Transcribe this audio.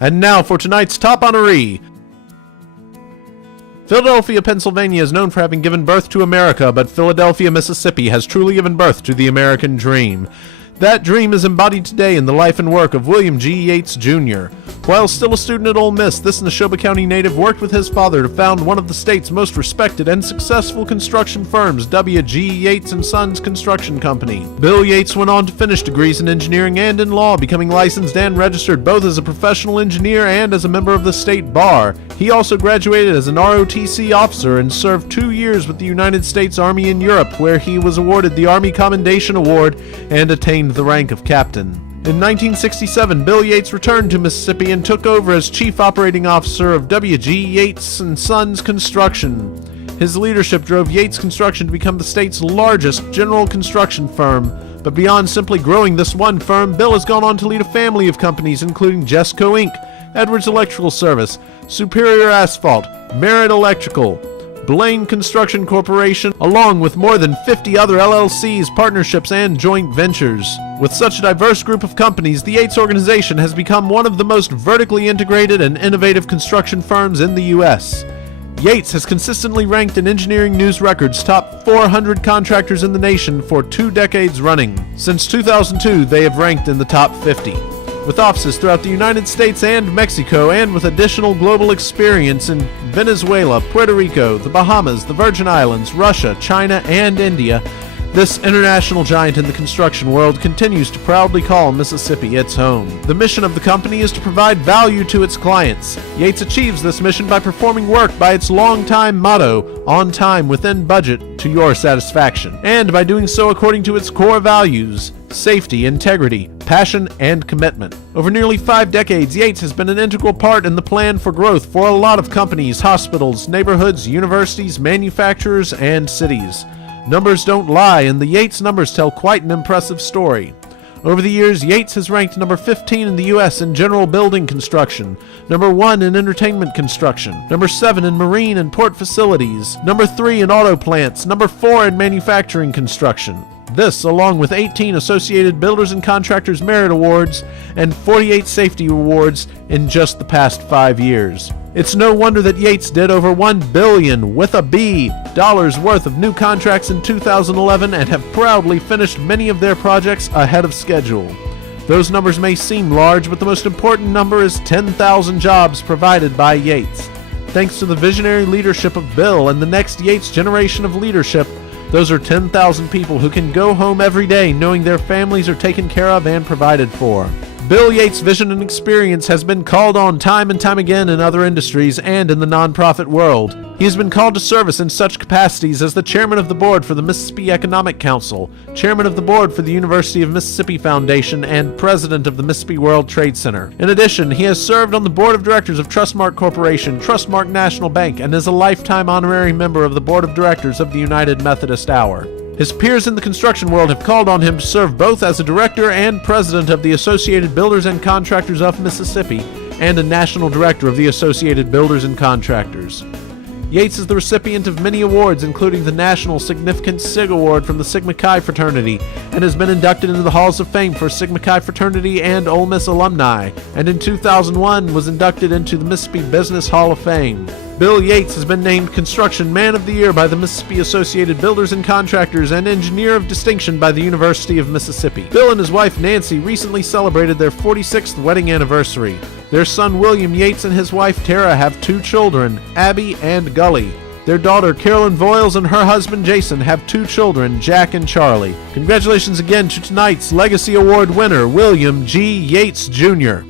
And now for tonight's top honoree. Philadelphia, Pennsylvania is known for having given birth to America, but Philadelphia, Mississippi has truly given birth to the American dream. That dream is embodied today in the life and work of William G. Yates, Jr. While still a student at Ole Miss, this Neshoba County native worked with his father to found one of the state's most respected and successful construction firms, W.G. Yates & Sons Construction Company. Bill Yates went on to finish degrees in engineering and in law, becoming licensed and registered both as a professional engineer and as a member of the state bar. He also graduated as an ROTC officer and served 2 years with the United States Army in Europe, where he was awarded the Army Commendation Award and attained the rank of captain. In 1967, Bill Yates returned to Mississippi and took over as Chief Operating Officer of W.G. Yates & Sons Construction. His leadership drove Yates Construction to become the state's largest general construction firm. But beyond simply growing this one firm, Bill has gone on to lead a family of companies including Jesco Inc., Edwards Electrical Service, Superior Asphalt, Merit Electrical, Blaine Construction Corporation, along with more than 50 other LLCs, partnerships, and joint ventures. With such a diverse group of companies, the Yates organization has become one of the most vertically integrated and innovative construction firms in the U.S. Yates has consistently ranked in Engineering News Record's top 400 contractors in the nation for 2 decades running. Since 2002, they have ranked in the top 50. With offices throughout the United States and Mexico, and with additional global experience in Venezuela, Puerto Rico, the Bahamas, the Virgin Islands, Russia, China, and India, this international giant in the construction world continues to proudly call Mississippi its home. The mission of the company is to provide value to its clients. Yates achieves this mission by performing work by its long-time motto, on time, within budget, to your satisfaction, and by doing so according to its core values: safety, integrity, passion, and commitment. Over nearly 5 decades, Yates has been an integral part in the plan for growth for a lot of companies, hospitals, neighborhoods, universities, manufacturers, and cities. Numbers don't lie, and the Yates numbers tell quite an impressive story. Over the years, Yates has ranked number 15 in the U.S. in general building construction, number 1 in entertainment construction, number 7 in marine and port facilities, number 3 in auto plants, number 4 in manufacturing construction. This, along with 18 Associated Builders and Contractors Merit Awards and 48 Safety Awards in just the past 5 years. It's no wonder that Yates did over $1 billion with a B dollars worth of new contracts in 2011 and have proudly finished many of their projects ahead of schedule. Those numbers may seem large, but the most important number is 10,000 jobs provided by Yates. Thanks to the visionary leadership of Bill and the next Yates generation of leadership, those are 10,000 people who can go home every day knowing their families are taken care of and provided for. Bill Yates' vision and experience has been called on time and time again in other industries and in the nonprofit world. He has been called to service in such capacities as the chairman of the board for the Mississippi Economic Council, chairman of the board for the University of Mississippi Foundation, and president of the Mississippi World Trade Center. In addition, he has served on the board of directors of Trustmark Corporation, Trustmark National Bank, and is a lifetime honorary member of the board of directors of the United Methodist Hour. His peers in the construction world have called on him to serve both as a director and president of the Associated Builders and Contractors of Mississippi and a national director of the Associated Builders and Contractors. Yates is the recipient of many awards, including the National Significant SIG Award from the Sigma Chi fraternity, and has been inducted into the Halls of Fame for Sigma Chi fraternity and Ole Miss alumni, and in 2001 was inducted into the Mississippi Business Hall of Fame. Bill Yates has been named Construction Man of the Year by the Mississippi Associated Builders and Contractors and Engineer of Distinction by the University of Mississippi. Bill and his wife Nancy recently celebrated their 46th wedding anniversary. Their son William Yates and his wife Tara have 2 children, Abby and Gully. Their daughter Carolyn Voiles and her husband Jason have 2 children, Jack and Charlie. Congratulations again to tonight's Legacy Award winner, William G. Yates, Jr.